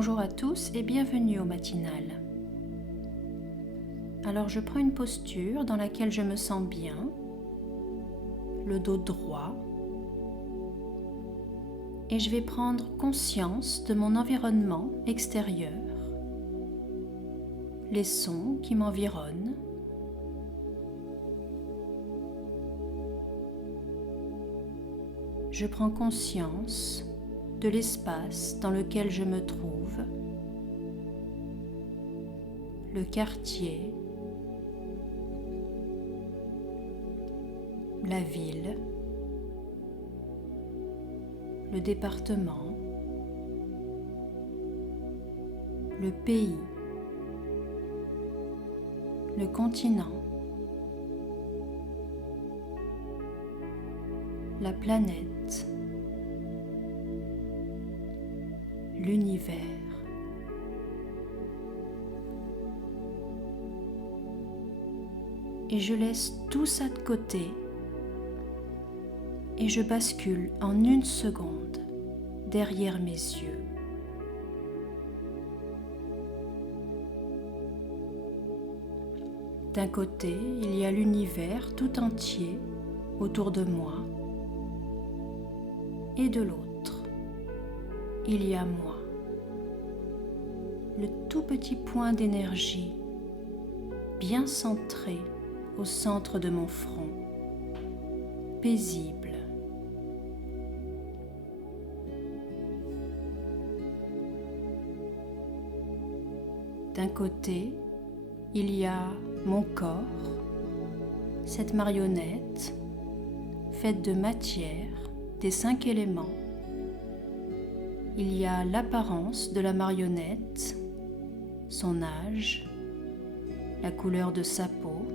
Bonjour à tous et bienvenue au matinal. Alors je prends une posture dans laquelle je me sens bien, le dos droit, et je vais prendre conscience de mon environnement extérieur, les sons qui m'environnent, je prends conscience de l'espace dans lequel je me trouve, le quartier, la ville, le département, le pays, le continent, la planète, l'univers. Et je laisse tout ça de côté et je bascule en une seconde derrière mes yeux. D'un côté, il y a l'univers tout entier autour de moi et de l'autre, il y a moi, le tout petit point d'énergie bien centré au centre de mon front, paisible. D'un côté, il y a mon corps, cette marionnette faite de matière, des 5 éléments. Il y a l'apparence de la marionnette, son âge, la couleur de sa peau,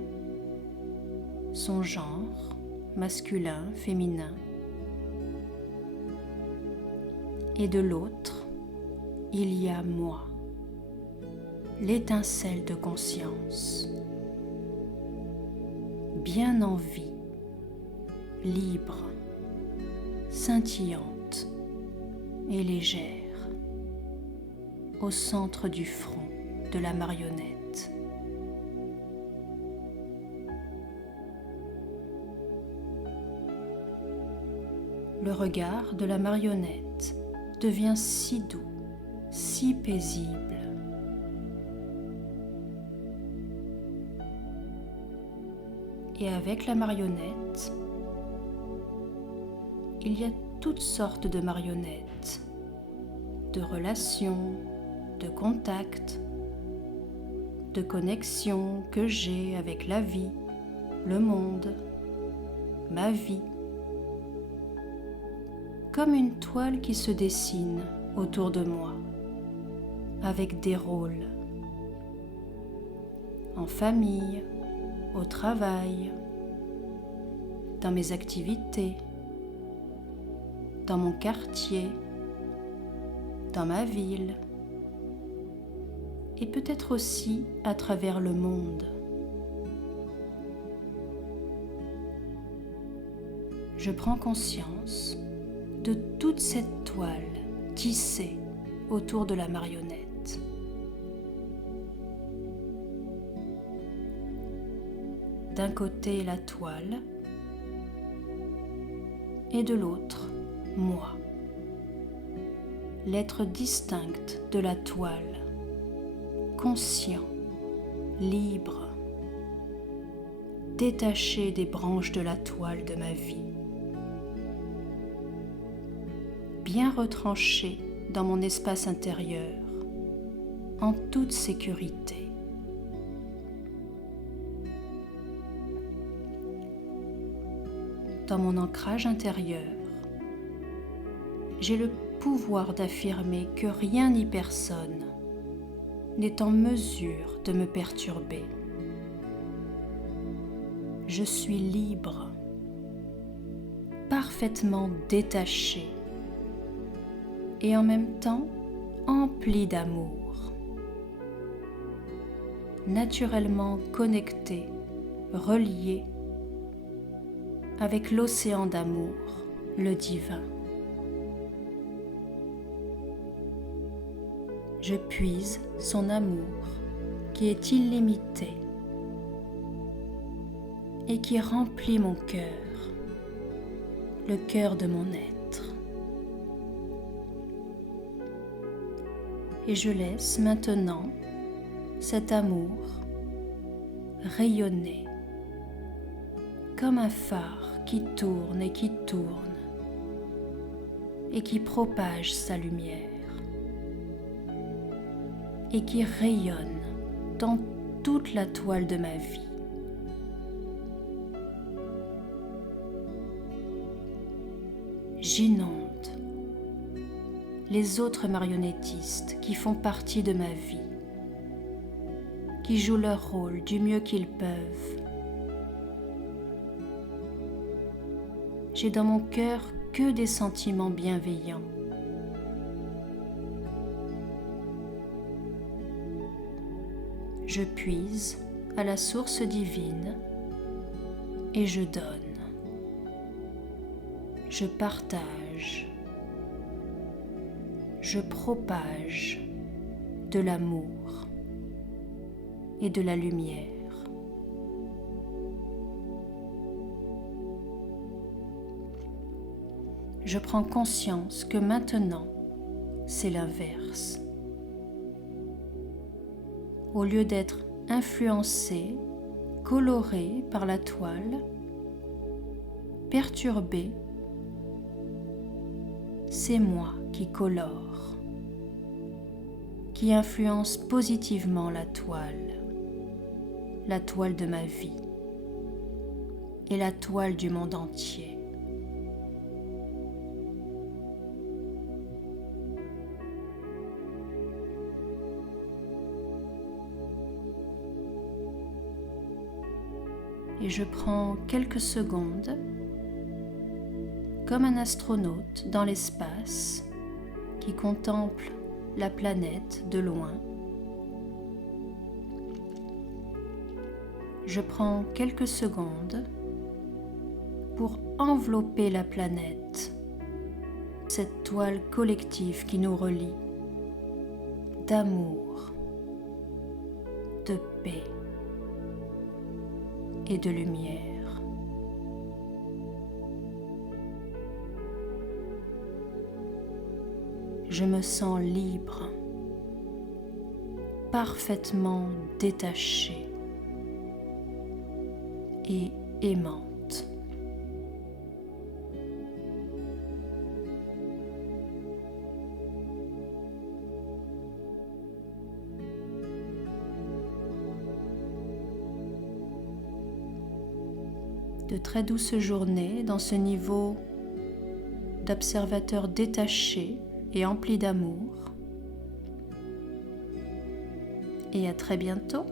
son genre, masculin, féminin. Et de l'autre, il y a moi, l'étincelle de conscience, bien en vie, libre, scintillante et légère, au centre du front de la marionnette. Le regard de la marionnette devient si doux, si paisible. Et avec la marionnette, il y a toutes sortes de marionnettes, de relations, de contacts, de connexions que j'ai avec la vie, le monde, ma vie, comme une toile qui se dessine autour de moi, avec des rôles, en famille, au travail, dans mes activités, dans mon quartier, dans ma ville, et peut-être aussi à travers le monde. Je prends conscience de toute cette toile tissée autour de la marionnette. D'un côté la toile et de l'autre moi, l'être distinct de la toile, conscient, libre, détaché des branches de la toile de ma vie, bien retranché dans mon espace intérieur, en toute sécurité. Dans mon ancrage intérieur, j'ai le pouvoir d'affirmer que rien ni personne n'est en mesure de me perturber. Je suis libre, parfaitement détaché et en même temps empli d'amour, naturellement connecté, relié avec l'océan d'amour, le divin. je puise son amour qui est illimité et qui remplit mon cœur, le cœur de mon être. Et je laisse maintenant cet amour rayonner comme un phare qui tourne et qui tourne et qui propage sa lumière et qui rayonne dans toute la toile de ma vie. J'inonde les autres marionnettistes qui font partie de ma vie, qui jouent leur rôle du mieux qu'ils peuvent. J'ai dans mon cœur que des sentiments bienveillants. Je puise à la source divine et je donne. Je partage. Je propage de l'amour et de la lumière. Je prends conscience que maintenant, c'est l'inverse. Au lieu d'être influencé, coloré par la toile, perturbé, c'est moi qui colore, qui influence positivement la toile de ma vie et la toile du monde entier. Et je prends quelques secondes comme un astronaute dans l'espace qui contemple la planète de loin. Je prends quelques secondes pour envelopper la planète, cette toile collective qui nous relie, d'amour, de paix et de lumière. Je me sens libre, parfaitement détachée et aimante. De très douces journées dans ce niveau d'observateur détaché et empli d'amour. Et à très bientôt.